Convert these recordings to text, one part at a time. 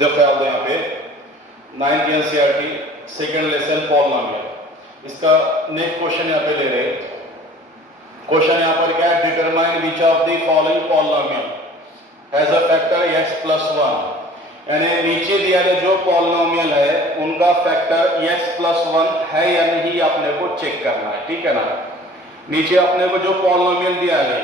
जो ख्याल दो यहाँ पे 9th NCERT second lesson polynomial, इसका नेक्स्ट क्वेश्चन यहाँ पे ले रहे हैं। क्वेश्चन यहाँ पर क्या है, determine which of the following polynomial has a factor x+1, यानी नीचे दिया गया जो पॉलिनोमियल है उनका फैक्टर x+1 है या नहीं अपने को चेक करना है, ठीक है ना। नीचे अपने को जो पॉलिनोमियल दिया है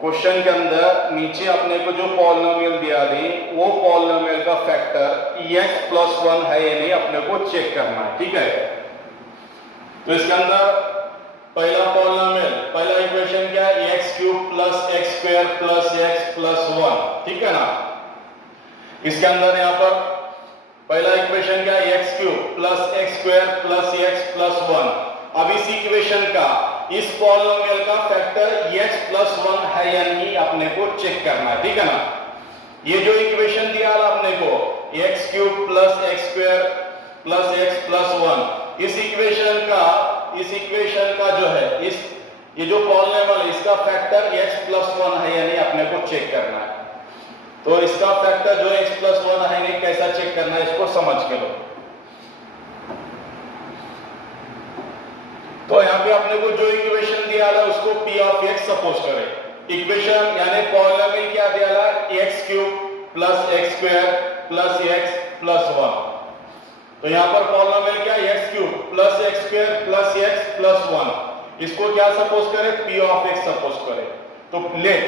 क्वेश्चन के अंदर, नीचे अपने को जो पॉलिनोमियल दिया है वो पॉलिनोमियल का फैक्टर x+1 है या नहीं अपने को चेक करना है, ठीक है। तो इसके अंदर पहला पॉलिनोमियल, पहला इक्वेशन क्या है, x³ + x² + x+1, ठीक है ना। इसके अंदर यहाँ पर पहला इक्वेशन क्या है, x³ + x² + x+1। अब इस इक्वेशन का, इस पॉलिनोमियल का फैक्टर x+1 है या नहीं अपने को चेक करना है, ठीक है ना। ये जो इक्वेशन दिया है अपने को x³ + x² + x+1, इस इक्वेशन का जो है ये जो पॉलिनोमियल इसका फैक्टर x+1 है या नहीं अपने को चेक करना है। तो इसका फैक्टर जो x+1 है नहीं कैसा चेक करना है इसको समझ के लो। तो यहाँ पे अपने को जो इक्वेशन दिया है उसको p ऑफ x सपोज करें। इक्वेशन यानी पॉलिनोमियल क्या दिया है, x³ + x² + x+1। तो यहाँ पर पॉलिनोमियल क्या है, x³ + x² + x+1, इसको क्या सपोज करें, p ऑफ x सपोज करें। तो लेट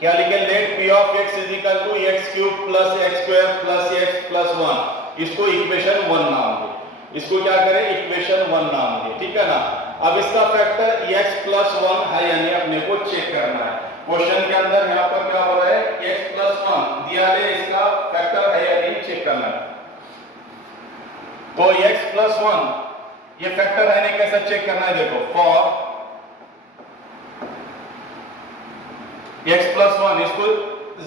क्या लिखे, late p of x = x³ + x² + x+1, इसको इक्वेशन 1 नाम दे। इसको क्या करें, इक्वेशन 1 नाम दे, ठीक है ना। अब इसका फैक्टर x+1 है या नहीं अपने को चेक करना है। क्वेश्चन के अंदर यहाँ पर क्या हो रहा है, x+1 दिया है, इसका फैक्टर है या नहीं चेक करना है। तो x+1 ये फैक्टर है नहीं कैसा चेक करना है, देखो फॉर x+1 इसको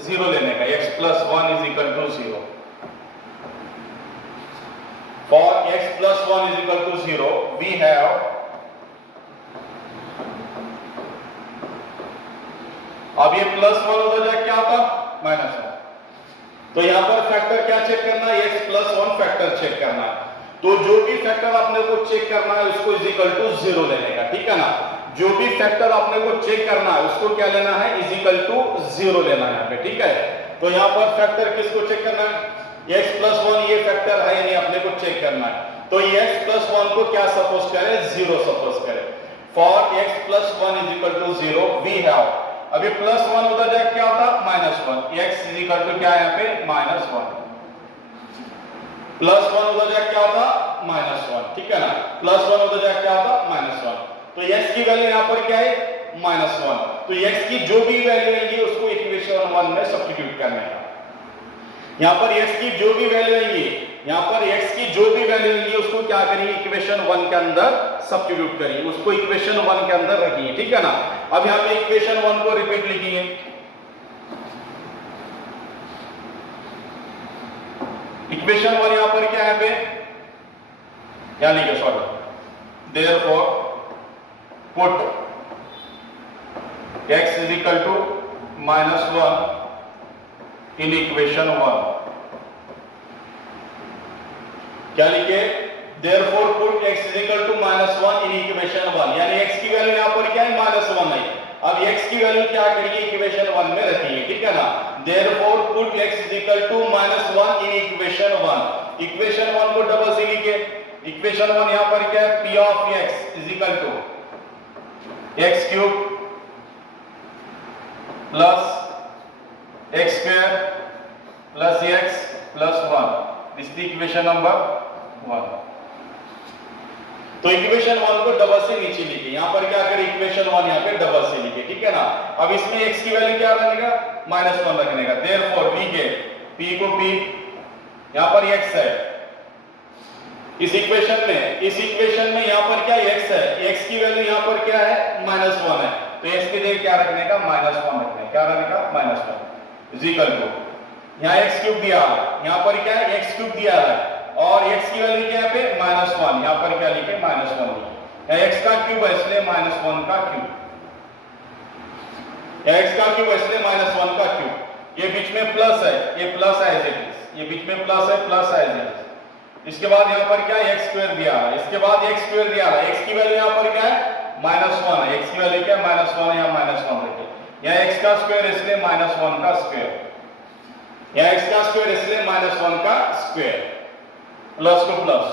0 लेने का, x+1 = 0। For x+1 = 0, we have, अब ये +1 हो जाए क्या होता, -1। तो यहां पर फैक्टर क्या चेक करना है, x+1 फैक्टर चेक करना है। तो जो भी फैक्टर आपने को चेक करना है उसको =0 लेने का, ठीक है ना। जो भी फैक्टर आपने को चेक करना है उसको क्या लेना है, =0 लेना है यहाँ पे, ठीक है। तो यहाँ पर फैक्टर किसको चेक करना है, x+1 ये फैक्टर है या नहीं अपने को चेक करना है। तो x+1 को क्या सपोज करें, 0 सपोज करें। फॉर x+1 = 0, वी हैव, अभी +1 उधर जाए क्या होता, -1, x = क्या है यहाँ पे, -1, +1 उधर जाए क्या होता, -1, ठीक है ना। +1 उधर जाए क्या होता, -1। तो x की वैल्यू यहाँ पर क्या है, -1। तो x की जो भी वैल्यू आएगी उसको इक्वेशन 1 में सब्स्टिट्यूट करना है। यहाँ पर x की जो भी वैल्यू आएगी, यहाँ पर x की जो भी वैल्यू आएगी उसको क्या करेंगे, इक्वेशन 1 के अंदर सब्स्टिट्यूट करिए, उसको इक्वेशन 1 के अंदर रखिए, ठीक है ना। अब यहाँ पे इक्वेशन 1 को रिपीट लिखिए। इक्वेशन 1 यहाँ पर क्या है पे, क्या लिखे, sorry, therefore put x = -1 in equation 1। क्या लिखे, therefore put x = -1 in equation 1, यानी x की वैल्यू यहां पर क्या है, -1 है। अब x की वैल्यू क्या करिए, इक्वेशन 1 में रखिए, ठीक है ना। Therefore put x = -1 in equation 1। Equation 1 को डबल से लिखिए। इक्वेशन 1 यहां पर क्या है, p of x = x³ + x² + x+1, this is equation number 1। तो इक्वेशन 1 को डबल से नीचे लिखिए। यहां पर क्या करें, इक्वेशन 1 यहां पे डबल से लिखिए, ठीक है ना। अब इसमें x की वैल्यू क्या रखने का, -1 रखने का। देयरफॉर v के p को p, यहां पर x है इस इक्वेशन में यहां पर क्या x है, x की वैल्यू यहां पर क्या है, -1 है। तो x की जगह क्या रखने का, -1 रखने का, क्या रखने का, -1 यहाँ x³ दिया है, यहाँ पर क्या है, x³ दिया है और x की वैल्यू क्या है पे, -1, यहाँ पर क्या लिखे, -1 लिखे। यहाँ x का क्यूब है इसलिए -1 का क्यूब, x का क्यूब इसलिए -1 का क्यूब। ये बीच में प्लस है, ये प्लस है एज इट इज, ये बीच में प्लस है, प्लस है एज इट इज। इसके बाद यहाँ पर क्या है, एक्स स्क्वायर दिया है, इसके बाद एक्स स्क्वायर दिया है, एक्स की वैल्यू यहाँ पर क्या है -1 है, एक्स की वैल्यू क्या है -1 है, यहाँ -1 रखिए, यहाँ एक्स का स्क्वायर इसलिए -1 का स्क्वायर, यहाँ एक्स का स्क्वायर इसलिए -1 का स्क्वायर, प्लस को प्लस,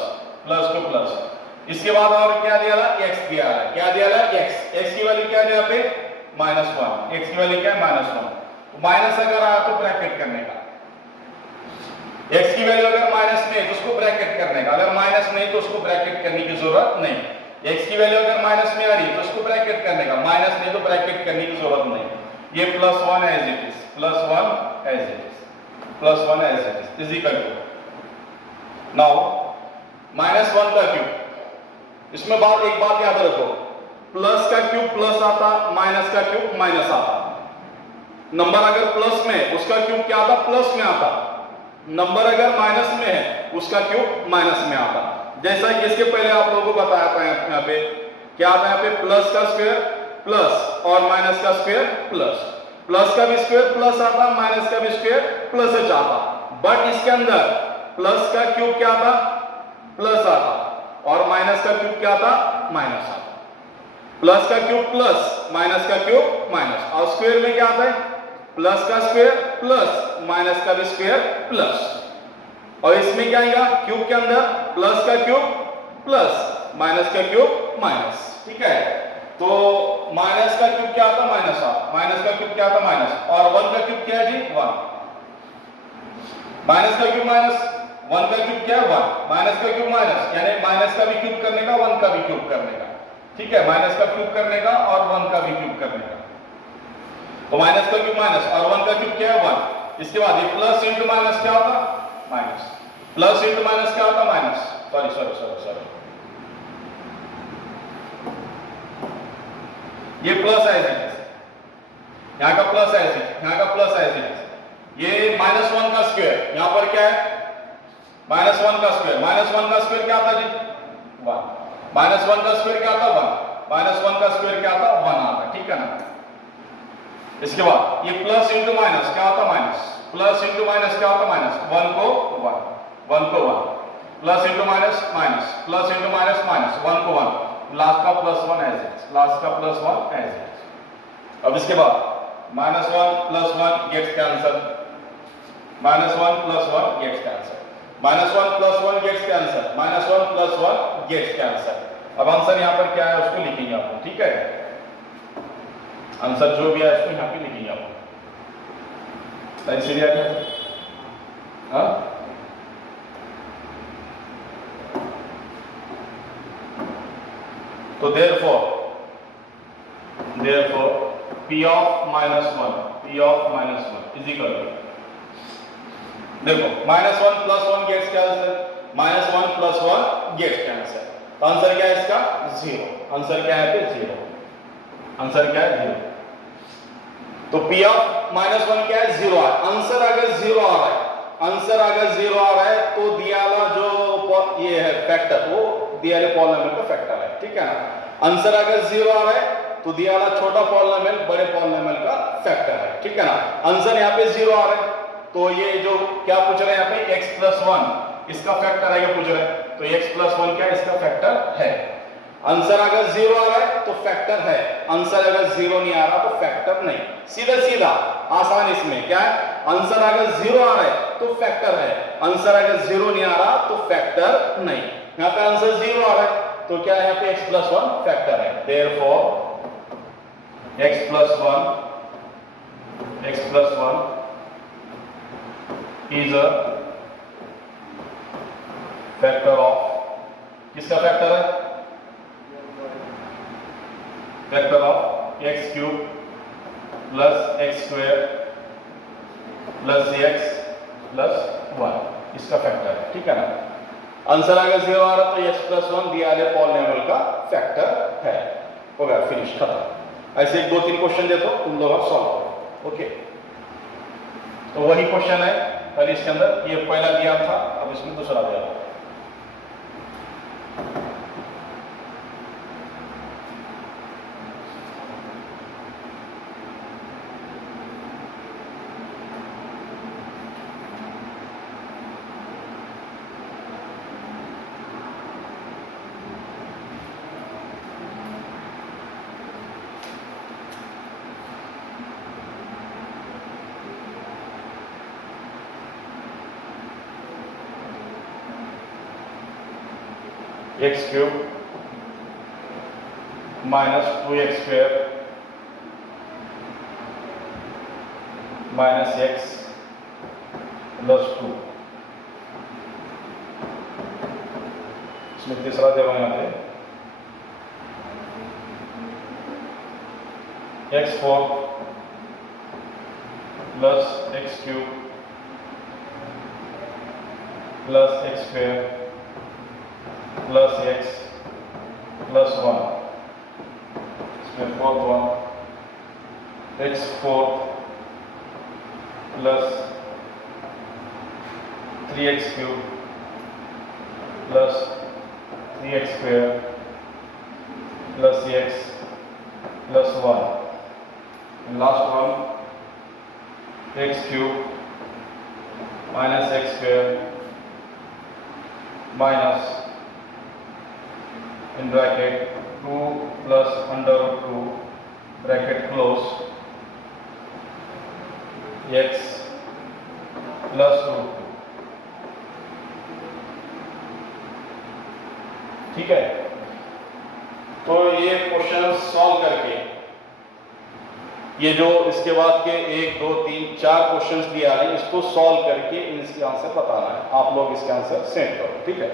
प्लस को प्लस। इसके बाद और क्या दिया है, एक्स दिया है, क्या दिया है एक्स, एक्स की वैल्यू क्या है यहाँ पे -1, एक्स की वैल्यू क्या है -1। माइनस अगर आया तो ब्रैकेट करने का, x की वैल्यू अगर माइनस में है तो उसको ब्रैकेट करने का, अगर माइनस नहीं तो उसको ब्रैकेट करने की जरूरत नहीं। x की वैल्यू अगर माइनस में आ रही है तो उसको ब्रैकेट करने का, माइनस नहीं तो ब्रैकेट करने की जरूरत नहीं। ये +1 as it is, +1 as it is, +1 as it is is equal to now -1 का क्यूब। इसमें एक बात याद रखो, प्लस का क्यूब प्लस आता, माइनस का क्यूब माइनस आता। नंबर अगर प्लस में उसका क्यूब क्या आता, प्लस में आता, नंबर अगर माइनस में है उसका क्यूब माइनस में आता। जैसा कि इसके पहले आप लोगों को बताया था, यहाँ पे क्या आता है, यहाँ पे प्लस का स्क्वायर प्लस और माइनस का स्क्वायर प्लस, प्लस का भी स्क्वायर प्लस आता, माइनस का भी स्क्वायर प्लस आता। बट इसके अंदर प्लस का क्यूब क्या आता, प्लस आता, और माइनस का क्यूब क्या आता, माइनस आता। प्लस का क्यूब प्लस, माइनस का क्यूब माइनस, और स्क्वायर में क्या आता है, प्लस का स्क्वायर प्लस माइनस का भी स्क्वायर प्लस। और इसमें क्या आएगा, क्यूब के अंदर प्लस का क्यूब प्लस माइनस का क्यूब माइनस, ठीक है। तो माइनस का क्यूब क्या आता, माइनस आता, माइनस का क्यूब क्या आता, माइनस, और 1 का क्यूब क्या है जी 1, माइनस का क्यूब माइनस, 1 का क्यूब क्या है 1, माइनस का क्यूब माइनस, यानी माइनस का भी क्यूब करने का, 1 का भी क्यूब करने का, ठीक है, माइनस का क्यूब करने का और 1 का भी क्यूब करने का। तो माइनस का क्यूब माइनस और 1 का क्यूब क्या है 1। इसके बाद ये प्लस इंटू माइनस क्या होता, माइनस, प्लस इंटू माइनस क्या होता, minus, sorry sorry sorry sorry, ये प्लस है, यहाँ का प्लस है, यहाँ का प्लस है, ये -1 का स्क्वायर, यहाँ पर क्या है -1 का स्क्वायर, -1 का स्क्वायर क्या आता जी 1, -1 का स्क्वायर क्या आता 1, -1 का स्क्वायर क्या आता 1 आता, ठीक है ना। इसके बाद ये प्लस इंटू माइनस क्या होता, माइनस, प्लस इंटू माइनस क्या होता, माइनस, 1 को 1, 1 को 1, plus into minus minus, plus into minus minus, 1 को 1, लास्ट का +1 एज इट, लास्ट का +1 एज इट। अब इसके बाद -1 + 1 gets cancel, -1 + 1 gets cancel, -1 + 1 gets cancel, -1 + 1 gets cancel. अब आंसर यहाँ पर क्या है उसको लिखेंगे आप, ठीक है, आंसर जो भी है उसको यहाँ पे लिखेंगे आप। सीरिया क्या है, हाँ, तो therefore P of -1, P of -1 is equal to, देखो -1 + 1 गेट्स कैंसल, -1 + 1 गेट्स कैंसल, तो आंसर क्या है इसका 0, आंसर क्या है पे 0, आंसर क्या है 0। तो P of -1 क्या है 0 है, आंसर अगर 0 आ रहा है, आंसर अगर 0 आ रहा है तो दिया वाला जो ये है फैक्टर, वो दिया वाले पॉलिनोमियल का फैक्टर है, ठीक है ना। आंसर अगर 0 आ रहा है तो दिया वाला छोटा पॉलिनोमियल बड़े पॉलिनोमियल का फैक्टर है, ठीक है ना। आंसर यहाँ पे 0 आ रहा है तो ये जो क्या पूछ रहे हैं यहाँ पे x + 1 इसका फैक्टर है, ये पूछ रहे हैं, तो x + 1 क्या इसका फैक्टर है। आंसर अगर 0 आ रहा है तो फैक्टर है, आंसर अगर 0 नहीं आ रहा तो फैक्टर नहीं, सीधा सीधा आसान। इसमें क्या है, आंसर अगर 0 आ रहा है तो फैक्टर है, आंसर अगर 0 नहीं आ रहा तो फैक्टर नहीं। यहाँ पे आंसर 0 आ रहा है तो क्या है यहाँ पे x + 1 फैक्टर है, therefore x + 1 is a factor of, किसका फैक्टर है, factor of x³ + x² + x + 1, इसका फैक्टर है, ठीक है ना। आंसर अगर 0 आ रहा तो x + 1 दिया वाले पॉलिनोमियल का फैक्टर है, हो गया, फिनिश, खत्म। ऐसे 1-2-3 क्वेश्चन दे तो तुम लोग सॉल्व करो, ओके। तो वही क्वेश्चन है पहले इसके अंदर, ये पहला दिया था, अब इसमें दूसरा दिया था। X cube minus 2x square minus x plus 2। इसमें तीसरा जब यहाँ पे x4 plus x cube plus x square plus x plus 1। इसमें fourth one x4 plus 3x cube plus 3x square plus x plus 1। Last one x cube minus x square minus in bracket 2 plus under root 2 bracket close x plus root 2। ठीक है, तो ये question solve करके ये जो इसके बाद के 1 2 3 4 क्वेश्चंस दिया है इसको सॉल्व करके इसके आंसर बताना है। आप लोग इसके आंसर सेंड करो, ठीक है।